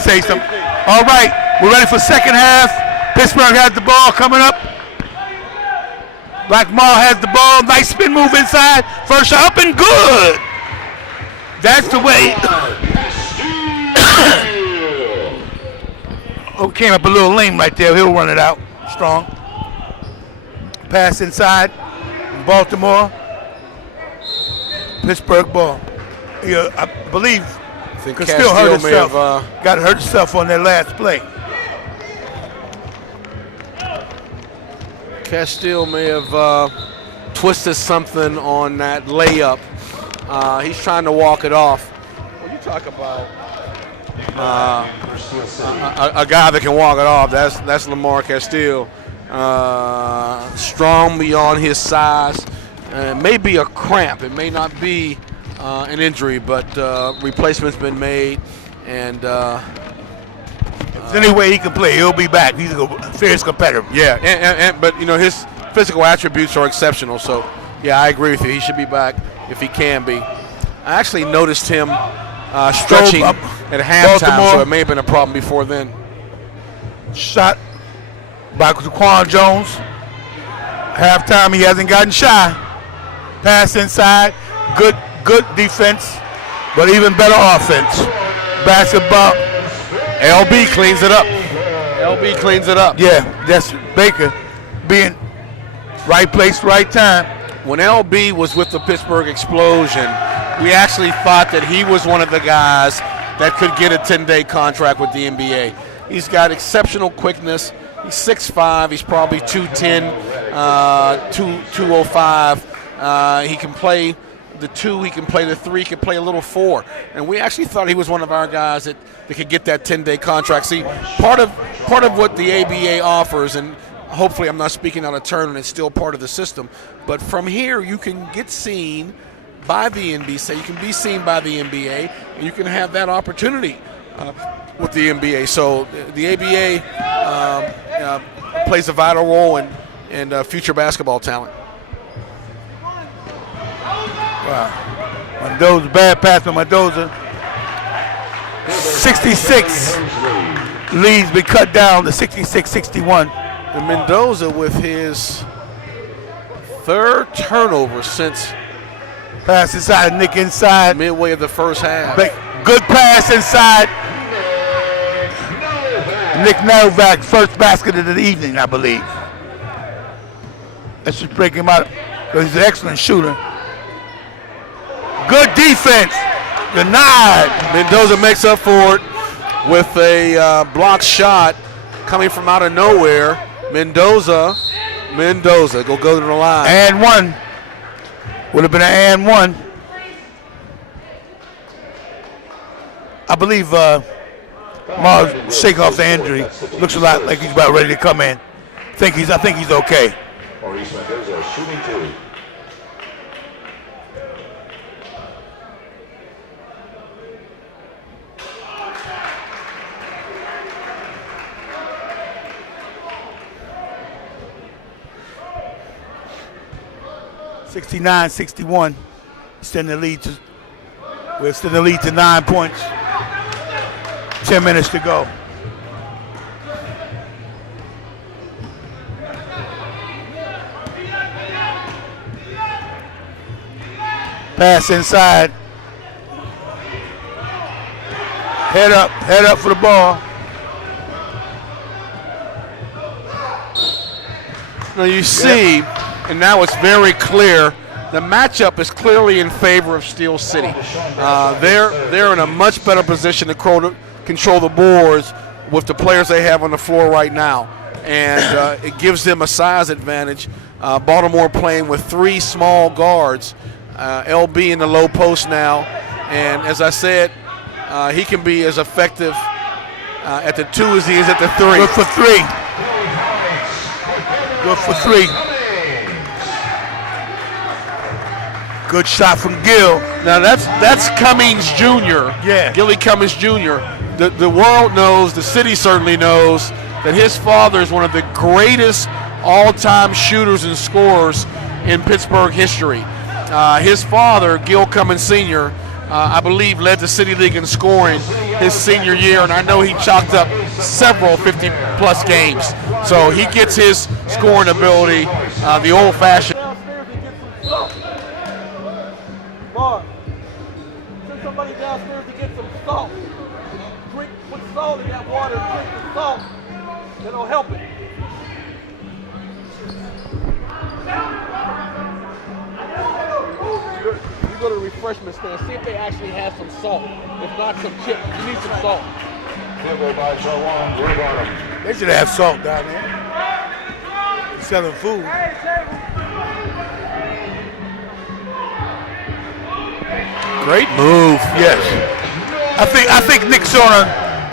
say something. All right, we're ready for second half. Pittsburgh has the ball coming up. Blackmore has the ball. Nice spin move inside. First shot up and good. That's the way. Oh, came up a little lame right there. He'll run it out. Strong. Pass inside. Baltimore. Pittsburgh ball. Yeah, I believe could still hurt himself. Got to hurt himself on that last play. Castile may have twisted something on that layup. He's trying to walk it off. When you talk about a guy that can walk it off, that's Lamar Castile. Strong beyond his size. It may be a cramp. It may not be an injury, but replacement's been made. And if there's any way he can play, he'll be back. He's a fierce competitor. Yeah, but you know his physical attributes are exceptional. So yeah, I agree with you. He should be back if he can be. I actually noticed him stretching at halftime, Baltimore. so it may have been a problem before then. Shot by Quan Jones. Halftime, he hasn't gotten shy. Pass inside. Good defense, but even better offense. Basketball. LB cleans it up. LB cleans it up. Yeah, that's Baker being right place, right time. When LB was with the Pittsburgh Explosion, we actually thought that he was one of the guys that could get a 10-day contract with the NBA. He's got exceptional quickness. He's 6'5". He's probably 210, 205. He can play the 2, he can play the 3, he can play a little 4. And we actually thought he was one of our guys that could get that 10-day contract. See, part of what the ABA offers, and hopefully I'm not speaking out of turn and it's still part of the system, but from here you can get seen by the NBA. You can be seen by the NBA, and you can have that opportunity with the NBA. So the ABA plays a vital role in future basketball talent. Wow. Mendoza, bad pass from Mendoza. 66 leads been cut down to 66-61. And Mendoza with his third turnover since pass inside, Nick inside. Midway of the first half. Good pass inside. Nick Novak, first basket of the evening, I believe. Let's just break him out because he's an excellent shooter. Good defense. Denied. Mendoza makes up for it with a blocked shot coming from out of nowhere. Mendoza go to the line. And one. Would have been an and one. I believe Mars shake off the injury. Looks a lot like he's about ready to come in. I think he's okay. Maurice Mendoza shooting 2. (69-61). We're extending the lead to 9 points. 10 minutes to go. Pass inside. Head up for the ball. Now you see, and now it's very clear, the matchup is clearly in favor of Steel City. They're in a much better position to control the boards with the players they have on the floor right now. And it gives them a size advantage. Baltimore playing with 3 small guards. LB in the low post now. And as I said, he can be as effective at the 2 as he is at the 3. Good for 3. Good for 3. Good shot from Gill. Now that's Cummings Jr. Yeah. Gilly Cummings Jr. The world knows, the city certainly knows, that his father is one of the greatest all-time shooters and scorers in Pittsburgh history. His father, Gil Cummings Sr., I believe led the City League in scoring his senior year, and I know he chalked up several 50-plus games. So he gets his scoring ability the old-fashioned. Downstairs and get some salt. Mark, send somebody downstairs to get some salt. Put salt in that water and drink the salt. That'll help it. You go to the refreshment stand, see if they actually have some salt. If not, some chips. You need some salt. Dribble by Jawan, Blue Bottom. They should have salt down there. Selling food. Great move. Yes. I think Nick's on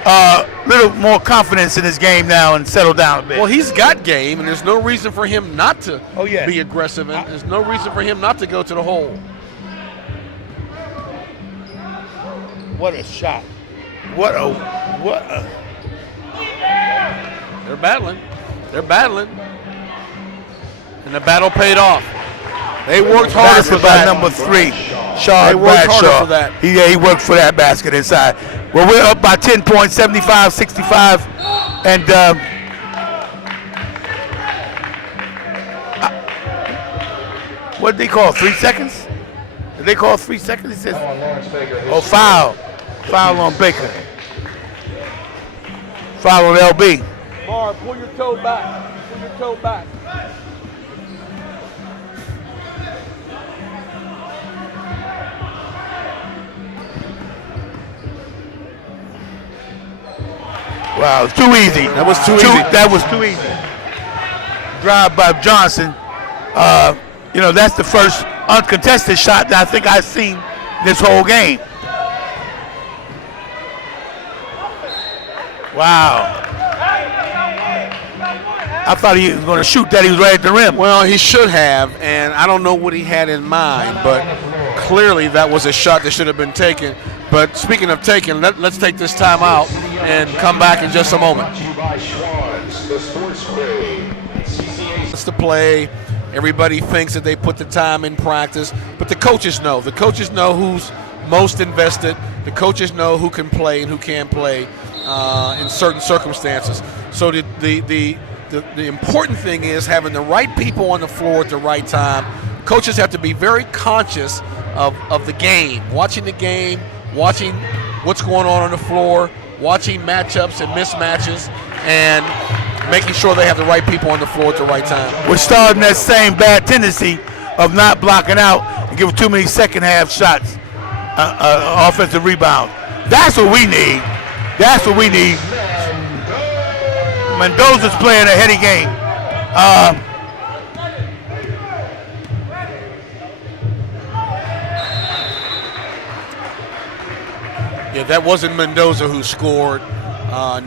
a little more confidence in his game now and settle down a bit. Well, he's got game, and there's no reason for him not to yeah. be aggressive, and there's no reason for him not to go to the hole. What a shot. What a. They're battling. They're battling. And the battle paid off. They worked harder for Basket by that. number 3, Sean They worked harder Bradshaw. for that. He worked for that basket inside. Well, we're up by 10 points, 75-65. And what did they call? 3 seconds? Did they call 3 seconds? It says, Lawrence Baker. oh, foul. Foul on Baker. Foul on LB. Mark, pull your toe back. Pull your toe back. Wow, it's too easy. That was too easy. That was too easy. Drive by Johnson. That's the first uncontested shot that I think I've seen this whole game. Wow. I thought he was going to shoot that. He was right at the rim. Well, he should have, and I don't know what he had in mind, but clearly that was a shot that should have been taken. But speaking of taking, let's take this time out and come back in just a moment. By Schwartz, the Sports Grade. CCA. It's the play. Everybody thinks that they put the time in practice, but the coaches know. The coaches know who's most invested. The coaches know who can play and who can't play in certain circumstances. So the important thing is having the right people on the floor at the right time. Coaches have to be very conscious of the game, watching the game, watching what's going on the floor, watching matchups and mismatches, and making sure they have the right people on the floor at the right time. We're starting that same bad tendency of not blocking out and giving too many second half shots, offensive rebounds. That's what we need. That's what we need. Mendoza's playing a heady game. Yeah, that wasn't Mendoza who scored.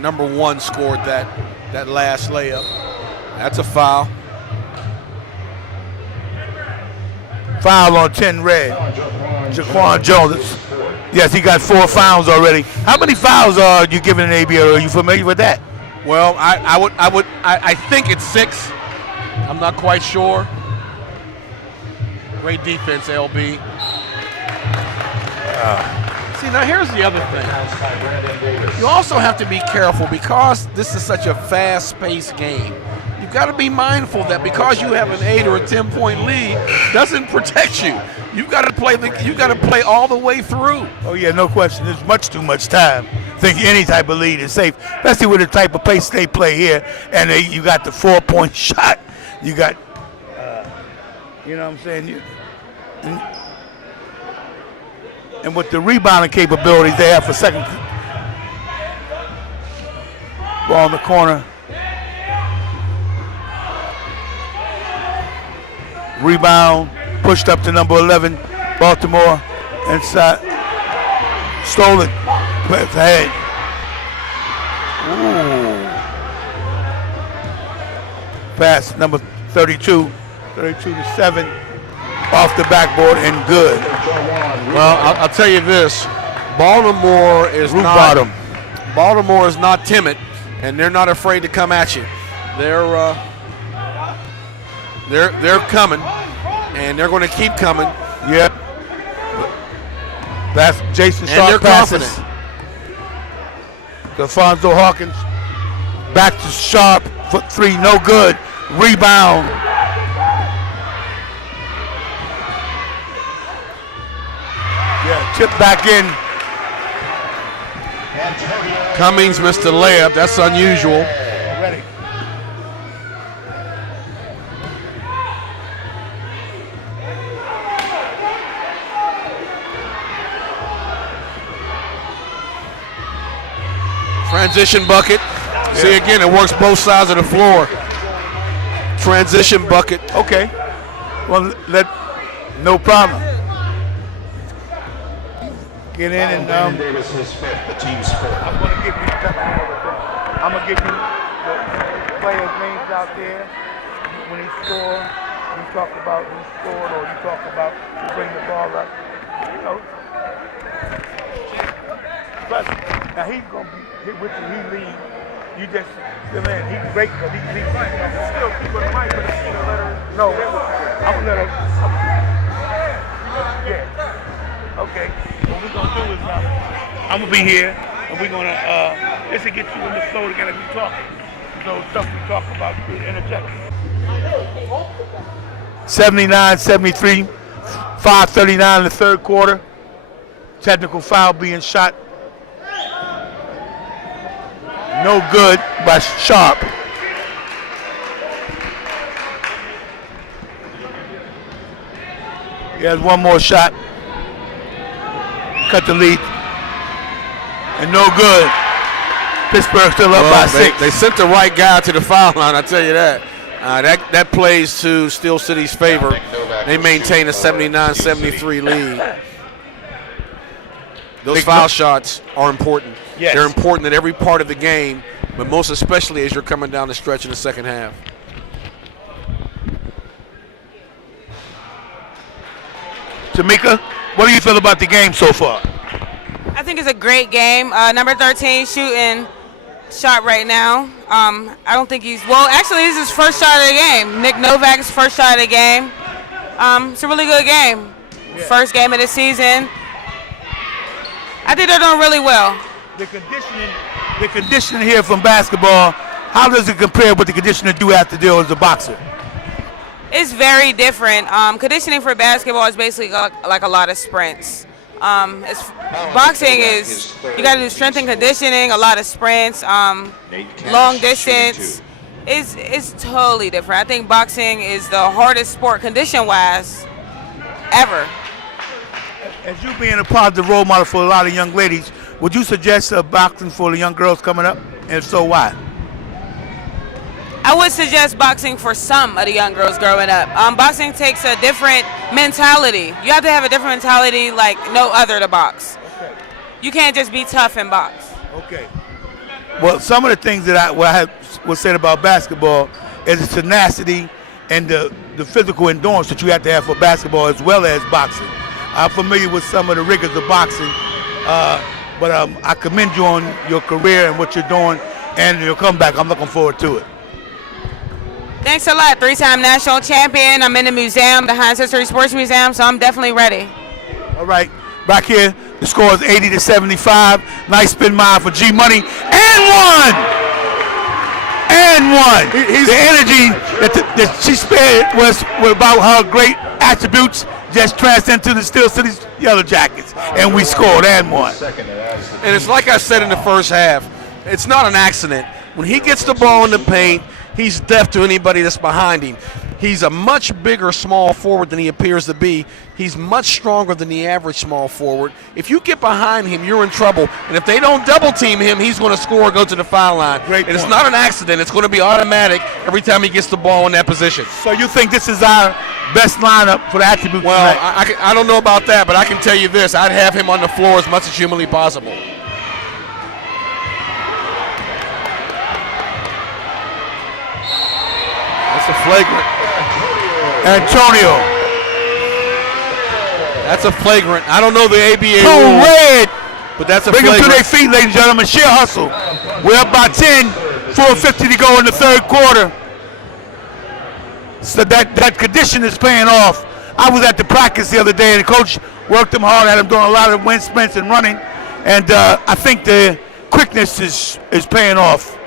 Number 1 scored that last layup. That's a foul. Foul on 10 red. Jaquan Jones. Yes, he got 4 fouls already. How many fouls are you giving in ABL? Are you familiar with that? Well, I think it's 6. I'm not quite sure. Great defense, LB. See, now here's the other thing. You also have to be careful because this is such a fast-paced game. You've got to be mindful that because you have an 8 or a 10-point lead doesn't protect you. You've got to play all the way through. Oh yeah, no question. There's much too much time. I think any type of lead is safe, especially with the type of pace they play here. And you got the 4-point shot. You got, you know what I'm saying? And with the rebounding capabilities they have for second. Ball in the corner. Rebound, pushed up to number 11, Baltimore, inside, stolen, pass ahead. Ooh. Pass number 32 to 7, off the backboard and good. Well, I'll tell you this: Baltimore is not timid, and they're not afraid to come at you. They're coming, and they're going to keep coming. Yep. That's Jason And they're Sharp passes. confident. Alfonso Hawkins back to Sharp. Foot 3, no good. Rebound. Yeah, chip back in. Cummings missed the layup. That's unusual. Ready. Transition bucket. See, again, it works both sides of the floor. Transition bucket. Okay. Well, no problem. Get in and Brandon Davis, his fifth, the team's fourth. I'm gonna give you the players' names out there. When he scored, you talk about who scored, or you talk about who bring the ball up. You know. But now he's gonna be with you. He lead. You just fill in. He's great because he's still keeping the mic, but he's gonna let her. No, I'm gonna let her. Yeah. Okay. What we're gonna do is I'm gonna be here, and we're gonna just to get you in the flow together. We talking. So stuff we talk about, we interject. 79-73, 5:39 in the third quarter. Technical foul being shot. No good by Sharp. He has one more shot. Cut the lead. And no good. Pittsburgh still up by 6. They sent the right guy to the foul line, I tell you that. That plays to Steel City's favor. They maintain a 79-73 lead. Those foul shots are important. Yes. They're important in every part of the game, but most especially as you're coming down the stretch in the second half. Tamika, what do you feel about the game so far? I think it's a great game. Number 13 shooting shot right now. I don't think actually this is his first shot of the game. Nick Novak's first shot of the game. It's a really good game. Yeah. First game of the season. I think they're doing really well. The conditioning here from basketball, how does it compare with the conditioning you have to do as a boxer? It's very different. Conditioning for basketball is basically like a lot of sprints. Boxing is, you got to do strength and conditioning, a lot of sprints, long distance. It's totally different. I think boxing is the hardest sport condition-wise ever. As you being a positive role model for a lot of young ladies, would you suggest boxing for the young girls coming up? And if so, why? I would suggest boxing for some of the young girls growing up. Boxing takes a different mentality. You have to have a different mentality like no other to box. Okay. You can't just be tough and box. Okay. Well, some of the things that was said about basketball is the tenacity and the physical endurance that you have to have for basketball as well as boxing. I'm familiar with some of the rigors of boxing, but I commend you on your career and what you're doing and your comeback. I'm looking forward to it. Thanks a lot. 3-time national champion. I'm in the museum, the Heinz History Sports Museum, so I'm definitely ready. All right, back here, the score is 80-75. Nice spin mile for G Money, and one. The energy that she spared was about her great attributes just transcend to the Steel City's Yellow Jackets, and we scored and won. And it's like I said in the first half, it's not an accident. When he gets the ball in the paint, he's deaf to anybody that's behind him. He's a much bigger small forward than he appears to be. He's much stronger than the average small forward. If you get behind him, you're in trouble. And if they don't double team him, he's going to score or go to the foul line. Great and it's point. not an accident. It's going to be automatic every time he gets the ball in that position. So you think this is our best lineup for the attribute Well, tonight? I don't know about that, but I can tell you this. I'd have him on the floor as much as humanly possible. That's a flagrant. Antonio. That's a flagrant. I don't know the ABA Two rule, red. but that's a Bring them to flagrant. their feet, ladies and gentlemen. Sheer hustle. We're up by 10. 4:50 to go in the third quarter. So that condition is paying off. I was at the practice the other day, and the coach worked them hard, had them doing a lot of wind sprints and running. And I think the quickness is paying off.